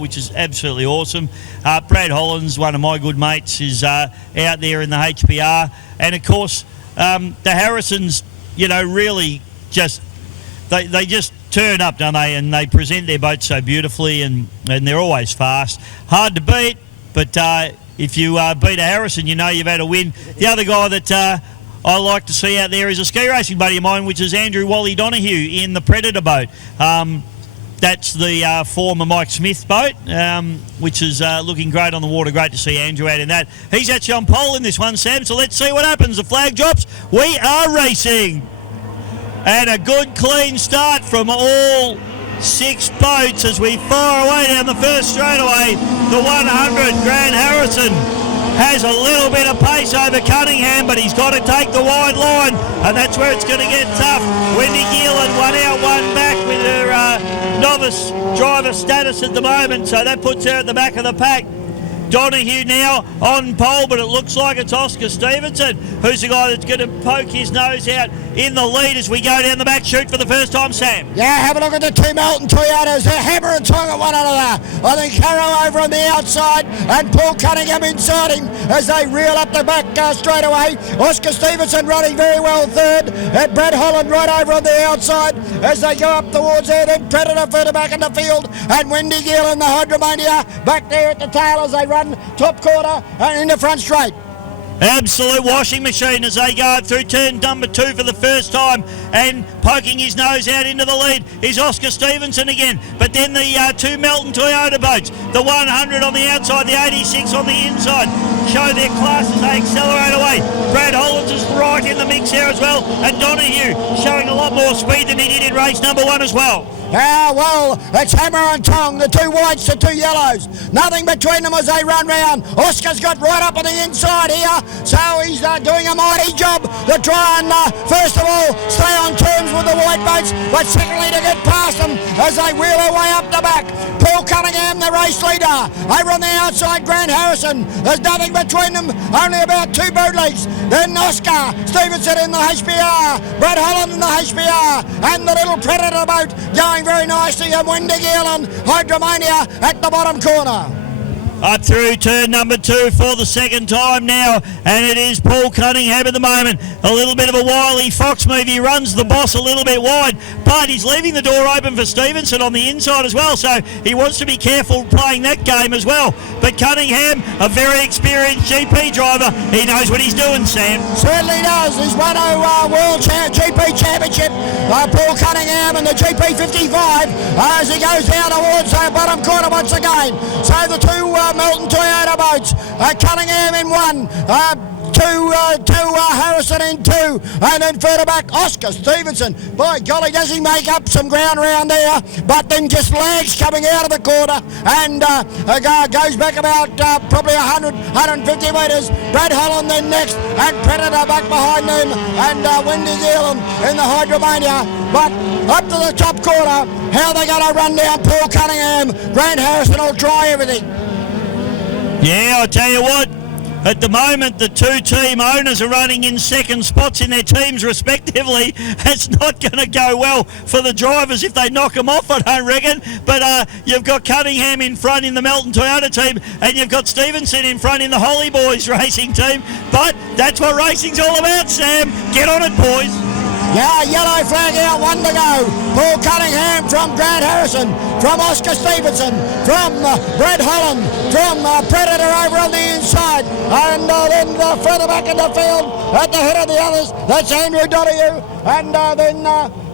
which is absolutely awesome. Brad Holland's one of my good mates, is out there in the HBR. And, of course, the Harrisons, really just, they just turn up, don't they? And they present their boats so beautifully, and they're always fast. Hard to beat, but if you beat a Harrison, you've had a win. The other guy that I like to see out there is a ski racing buddy of mine, which is Andrew Wally Donehue in the Predator boat. That's the former Mike Smith boat, which is looking great on the water. Great to see Andrew out in that. He's actually on pole in this one, Sam, so let's see what happens. The flag drops. We are racing. And a good, clean start from all 6 boats as we fire away down the first straightaway. The 100, Grant Harrison, has a little bit of pace over Cunningham, but he's got to take the wide line, and that's where it's going to get tough. Wendy Gielen, one out, one back with her novice driver status at the moment, so that puts her at the back of the pack. Donehue now on pole, but it looks like it's Oscar Stevenson, who's the guy that's going to poke his nose out in the lead as we go down the back chute for the first time, Sam. Yeah, have a look at the 2 Melton Toyotas. They're hammer and tong at one another. I think Harrow over on the outside and Paul Cunningham inside him as they reel up the back straight away. Oscar Stevenson running very well third, and Brad Holland right over on the outside as they go up towards there. Then Predator further back in the field, and Wendy Gielen, the Hydromania, back there at the tail as they run top quarter and in the front straight. Absolute washing machine as they go through turn number 2 for the first time, and poking his nose out into the lead is Oscar Stevenson again. But then the 2 Melton Toyota boats, the 100 on the outside, the 86 on the inside, show their class as they accelerate away. Brad Holland is right in the mix here as well, and Donehue showing a lot more speed than he did in race number 1 as well. Ah, well, it's hammer and tongue, the 2 whites, the 2 yellows. Nothing between them as they run round. Oscar's got right up on the inside here, so he's doing a mighty job to try and, first of all, stay on terms with the white boats, but secondly to get past them as they wheel their way up the back. Paul Cunningham, the race leader. Over on the outside, Grant Harrison. There's nothing between them, only about 2 boat legs. Then Oscar Stevenson in the HBR, Brad Holland in the HBR, and the little Predator boat going very nicely, and Wendy Gielen, Hydromania at the bottom corner. Up through turn number 2 for the second time now, and it is Paul Cunningham at the moment. A little bit of a wily fox move. He runs the boss a little bit wide, but he's leaving the door open for Stevenson on the inside as well, so he wants to be careful playing that game as well. But Cunningham, a very experienced GP driver, he knows what he's doing, Sam. Certainly does. He's won a World GP Championship, Paul Cunningham, in the GP 55 as he goes down towards the bottom corner once again. So the 2 Melton Toyota boats, Cunningham in 1, Harrison in 2, and then further back Oscar Stevenson. By golly, does he make up some ground around there, but then just lags coming out of the corner and goes back about probably 100, 150 metres. Brad Holland then next, and Predator back behind them, and Wendy Gielen in the Hydromania. But up to the top corner, how they going to run down Paul Cunningham? Grant Harrison will try everything. Yeah, I'll tell you what, at the moment the 2 team owners are running in second spots in their teams respectively. It's not going to go well for the drivers if they knock them off, I don't reckon. But you've got Cunningham in front in the Melton Toyota team, and you've got Stevenson in front in the Holly Boys racing team. But that's what racing's all about, Sam. Get on it, boys. Yeah, yellow flag out, 1 to go. Paul Cunningham from Grant Harrison, from Oscar Stevenson, from Brad Holland, from Predator over on the inside, and then further back in the field at the head of the others, that's Andrew Donehue, and then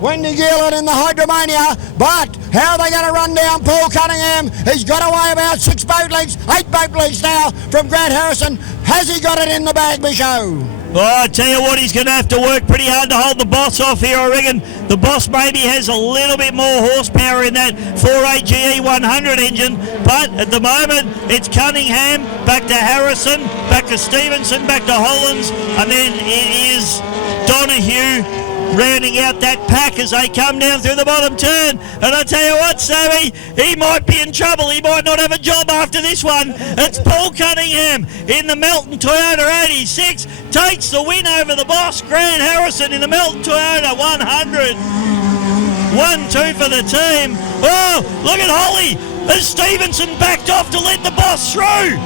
Wendy Gielen in the Hydromania. But how are they going to run down Paul Cunningham? He's got away about 6 boat lengths, 8 boat lengths now from Grant Harrison. Has he got it in the bag, Micho? Well, I tell you what, he's going to have to work pretty hard to hold the boss off here, I reckon. The boss maybe has a little bit more horsepower in that 4AGE 100 engine, but at the moment it's Cunningham, back to Harrison, back to Stevenson, back to Hollands, and then it is Donehue rounding out that pack as they come down through the bottom turn. And I tell you what, Sammy, he might be in trouble. He might not have a job after this one. It's Paul Cunningham in the Melton Toyota 86, takes the win over the boss, Grant Harrison, in the Melton Toyota 100. 1-2 for the team. Oh, look at Holly. as Stevenson backed off to let the boss through.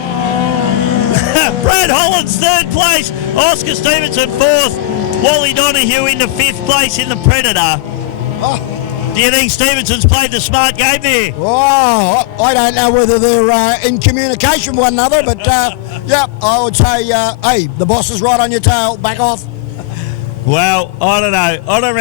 Brad Holland's third place, Oscar Stevenson fourth, Wally Donehue into fifth place in the Predator. Do you think Stevenson's played the smart game there? Oh, I don't know whether they're in communication with one another, but yeah, I would say, hey, the boss is right on your tail, back off. Well, I don't know. I don't